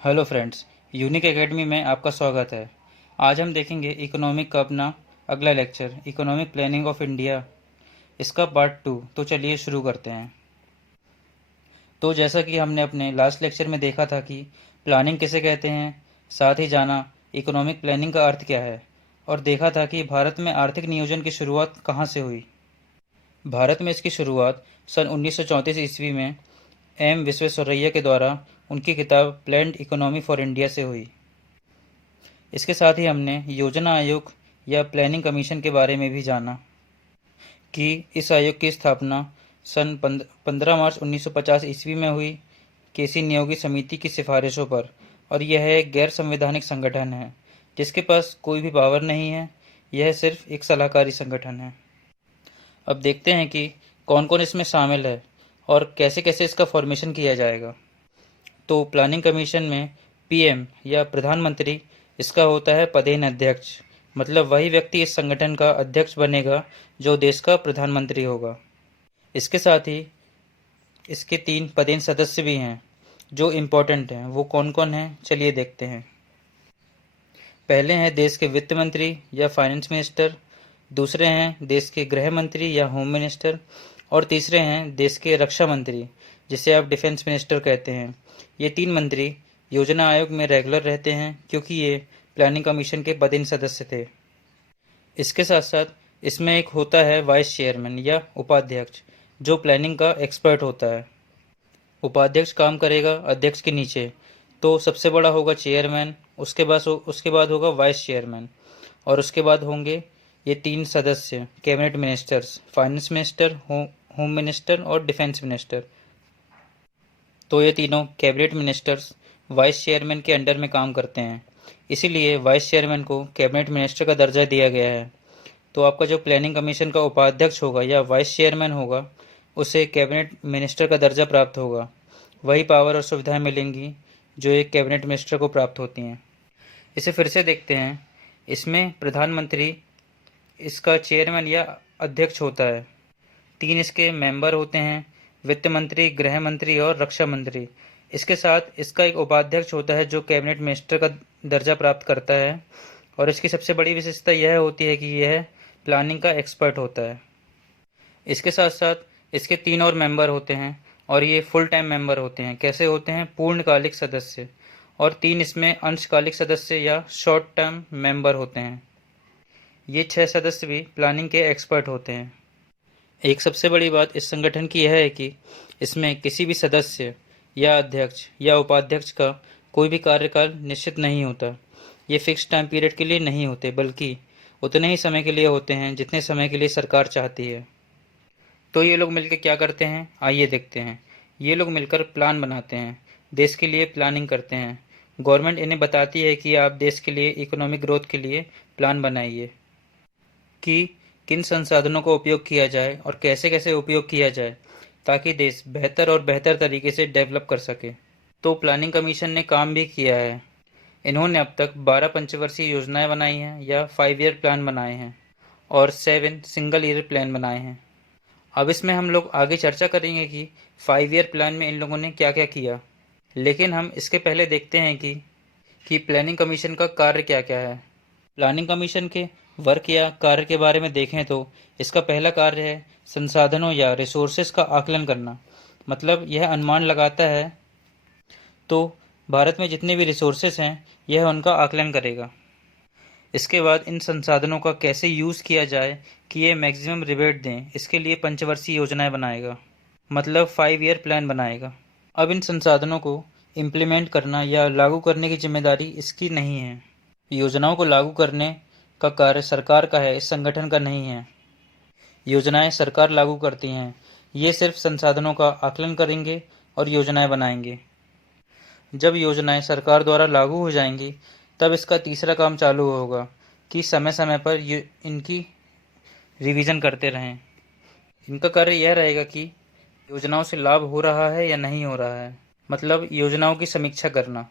Hello friends, unique academy में आपका स्वागत है। आज हम देखेंगे इकोनॉमिक का अपना अगला lecture, economic planning of India, इसका पार्ट 2। तो चलिए शुरू करते हैं। तो जैसा कि हमने अपने लास्ट लेक्चर में देखा था कि प्लानिंग किसे कहते हैं, साथ ही जाना इकोनॉमिक प्लानिंग का अर्थ क्या है, और देखा था कि भारत में आर्थिक नियोजन की शुरुआत कहाँ से हुई। भारत में इसकी शुरुआत सन 1934 ईस्वी में एम विश्वेश्वरैया के द्वारा उनकी किताब प्लान्ड इकोनॉमी फॉर इंडिया से हुई। इसके साथ ही हमने योजना आयोग या प्लानिंग कमीशन के बारे में भी जाना कि इस आयोग की स्थापना सन 15 मार्च 1950 ईस्वी में हुई केसी नियोगी समिति की सिफारिशों पर, और यह एक गैर संवैधानिक संगठन है जिसके पास कोई भी पावर नहीं है। यह सिर्फ एक सलाहकारी संगठन है। अब देखते हैं कि कौन कौन इसमें शामिल है और कैसे कैसे इसका फॉर्मेशन किया जाएगा। तो प्लानिंग कमीशन में पीएम या प्रधानमंत्री इसका होता है पदेन अध्यक्ष, मतलब वही व्यक्ति इस संगठन का अध्यक्ष बनेगा जो देश का प्रधानमंत्री होगा। इसके साथ ही इसके 3 पदेन सदस्य भी हैं जो इम्पोर्टेंट हैं। वो कौन कौन हैं, चलिए देखते हैं। पहले हैं देश के वित्त मंत्री या फाइनेंस मिनिस्टर, दूसरे हैं देश के गृह मंत्री या होम मिनिस्टर, और तीसरे हैं देश के रक्षा मंत्री जिसे आप डिफेंस मिनिस्टर कहते हैं। ये 3 मंत्री योजना आयोग में रेगुलर रहते हैं क्योंकि ये प्लानिंग कमीशन के पदेन सदस्य थे। इसके साथ साथ इसमें एक होता है वाइस चेयरमैन या उपाध्यक्ष जो प्लानिंग का एक्सपर्ट होता है। उपाध्यक्ष काम करेगा अध्यक्ष के नीचे, तो सबसे बड़ा होगा चेयरमैन, उसके बाद होगा वाइस चेयरमैन, और उसके बाद होंगे ये 3 सदस्य cabinet ministers, finance minister, home minister और डिफेंस मिनिस्टर। तो ये तीनों कैबिनेट मिनिस्टर्स वाइस चेयरमैन के अंडर में काम करते हैं, इसीलिए वाइस चेयरमैन को कैबिनेट मिनिस्टर का दर्जा दिया गया है। तो आपका जो प्लानिंग कमीशन का उपाध्यक्ष होगा या वाइस चेयरमैन होगा उसे कैबिनेट मिनिस्टर का दर्जा प्राप्त होगा। वही पावर और सुविधाएं मिलेंगी जो एक कैबिनेट मिनिस्टर को प्राप्त होती हैं। इसे फिर से देखते हैं। इसमें प्रधानमंत्री इसका चेयरमैन या अध्यक्ष होता है। 3 इसके मेंबर होते हैं, वित्त मंत्री, गृह मंत्री और रक्षा मंत्री। इसके साथ इसका एक उपाध्यक्ष होता है जो कैबिनेट मिनिस्टर का दर्जा प्राप्त करता है, और इसकी सबसे बड़ी विशेषता यह होती है कि यह प्लानिंग का एक्सपर्ट होता है। इसके साथ साथ इसके 3 और मेंबर होते हैं, और ये फुल टाइम मेंबर होते हैं। कैसे होते हैं? पूर्णकालिक सदस्य, और 3 इसमें अंशकालिक सदस्य या शॉर्ट टर्म मेंबर होते हैं। ये 6 सदस्य भी प्लानिंग के एक्सपर्ट होते हैं। एक सबसे बड़ी बात इस संगठन की यह है कि इसमें किसी भी सदस्य या अध्यक्ष या उपाध्यक्ष का कोई भी कार्यकाल निश्चित नहीं होता। ये फिक्स टाइम पीरियड के लिए नहीं होते, बल्कि उतने ही समय के लिए होते हैं जितने समय के लिए सरकार चाहती है। तो ये लोग मिलकर क्या करते हैं, आइए देखते हैं। ये लोग मिलकर प्लान बनाते हैं, देश के लिए प्लानिंग करते हैं। गवर्नमेंट इन्हें बताती है कि आप देश के लिए इकोनॉमिक ग्रोथ के लिए प्लान बनाइए कि किन संसाधनों का उपयोग किया जाए और कैसे कैसे उपयोग किया जाए ताकि देश बेहतर और बेहतर तरीके से डेवलप कर सके। तो प्लानिंग कमीशन ने काम भी किया है। इन्होंने अब तक 12 पंचवर्षीय योजनाएं बनाई हैं या 5 ईयर प्लान बनाए हैं, और 7 सिंगल ईयर प्लान बनाए हैं। अब इसमें हम लोग आगे चर्चा करेंगे कि 5 ईयर प्लान में इन लोगों ने क्या क्या किया, लेकिन हम इसके पहले देखते हैं कि प्लानिंग कमीशन का कार्य क्या क्या है। प्लानिंग कमीशन के वर्क या कार्य के बारे में देखें तो इसका पहला कार्य है संसाधनों या रिसोर्सेज का आकलन करना। मतलब यह अनुमान लगाता है तो भारत में जितने भी रिसोर्सेज हैं यह उनका आकलन करेगा। इसके बाद इन संसाधनों का कैसे यूज़ किया जाए कि ये मैक्सिमम रिबेट दें, इसके लिए पंचवर्षीय योजनाएं बनाएगा, मतलब 5 ईयर प्लान बनाएगा। अब इन संसाधनों को इम्प्लीमेंट करना या लागू करने की जिम्मेदारी इसकी नहीं है। योजनाओं को लागू करने का कार्य सरकार का है, इस संगठन का नहीं है। योजनाएं सरकार लागू करती हैं, ये सिर्फ संसाधनों का आकलन करेंगे और योजनाएं बनाएंगे। जब योजनाएं सरकार द्वारा लागू हो जाएंगी तब इसका तीसरा काम चालू होगा कि समय समय पर इनकी रिवीजन करते रहें। इनका कार्य यह रहेगा कि योजनाओं से लाभ हो रहा है या नहीं हो रहा है, मतलब योजनाओं की समीक्षा करना।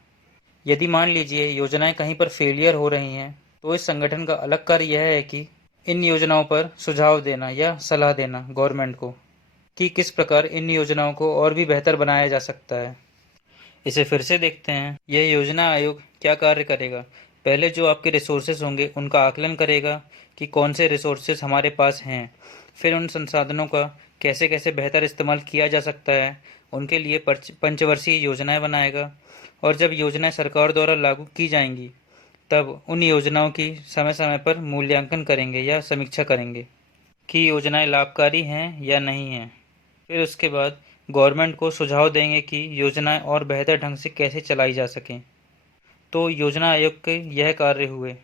यदि मान लीजिए योजनाएं कहीं पर फेलियर हो रही हैं तो इस संगठन का अलग कार्य यह है कि इन योजनाओं पर सुझाव देना या सलाह देना गवर्नमेंट को कि किस प्रकार इन योजनाओं को और भी बेहतर बनाया जा सकता है। इसे फिर से देखते हैं। यह योजना आयोग क्या कार्य करेगा? पहले जो आपके रिसोर्सेज होंगे उनका आकलन करेगा कि कौन से रिसोर्सेज हमारे पास हैं। फिर उन संसाधनों का कैसे कैसे बेहतर इस्तेमाल किया जा सकता है, उनके लिए पंचवर्षीय योजनाएं बनाएगा। और जब योजनाएं सरकार द्वारा लागू की जाएंगी तब उन योजनाओं की समय समय पर मूल्यांकन करेंगे या समीक्षा करेंगे कि योजनाएं लाभकारी हैं या नहीं हैं। फिर उसके बाद गवर्नमेंट को सुझाव देंगे कि योजनाएं और बेहतर ढंग से कैसे चलाई जा सकें। तो योजना आयोग के यह कार्य हुए।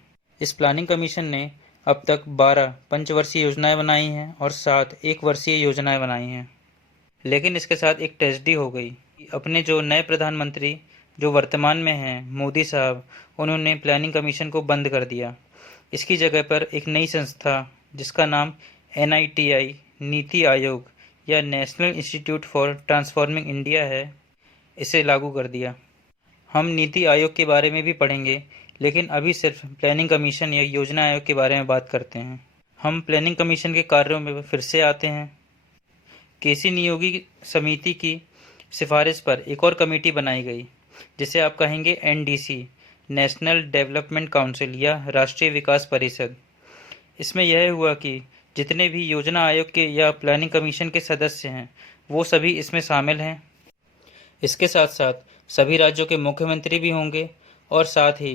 इस प्लानिंग कमीशन ने अब तक 12 पंचवर्षीय योजनाएं बनाई हैं और 7 एक वर्षीय योजनाएं बनाई हैं। लेकिन इसके साथ एक ट्रेजेडी हो गई। अपने जो नए प्रधानमंत्री जो वर्तमान में हैं, मोदी साहब, उन्होंने प्लानिंग कमीशन को बंद कर दिया। इसकी जगह पर एक नई संस्था जिसका नाम NITI नीति आयोग या national institute for transforming India है, इसे लागू कर दिया। हम नीति आयोग के बारे में भी पढ़ेंगे, लेकिन अभी सिर्फ प्लानिंग कमीशन या योजना आयोग के बारे में बात करते हैं। हम प्लानिंग कमीशन के कार्यों में फिर से आते हैं। केसी नियोगी समिति की सिफारिश पर एक और कमेटी बनाई गई जिसे आप कहेंगे NDC, नेशनल डेवलपमेंट काउंसिल या राष्ट्रीय विकास परिषद। इसमें यह हुआ कि जितने भी योजना आयोग के या प्लानिंग कमीशन के सदस्य हैं वो सभी इसमें शामिल हैं। इसके साथ साथ सभी राज्यों के मुख्यमंत्री भी होंगे और साथ ही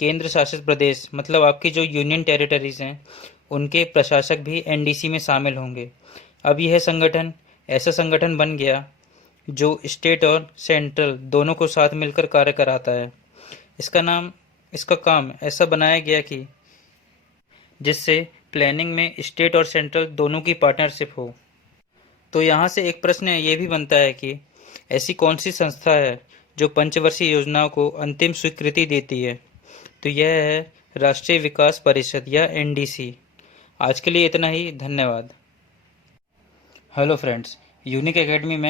केंद्र शासित प्रदेश मतलब आपकी जो यूनियन टेरिटरीज हैं उनके प्रशासक भी NDC में शामिल होंगे। अब यह संगठन ऐसा संगठन बन गया जो स्टेट और सेंट्रल दोनों को साथ मिलकर कार्य कराता है। इसका काम ऐसा बनाया गया कि जिससे प्लानिंग में स्टेट और सेंट्रल दोनों की पार्टनरशिप हो। तो यहाँ से एक प्रश्न ये भी बनता है कि ऐसी कौन सी संस्था है जो पंचवर्षीय योजनाओं को अंतिम स्वीकृति देती है? तो यह है राष्ट्रीय विकास परिषद या NDC। आज के लिए इतना ही। धन्यवाद। हेलो फ्रेंड्स, यूनिक एकेडमी में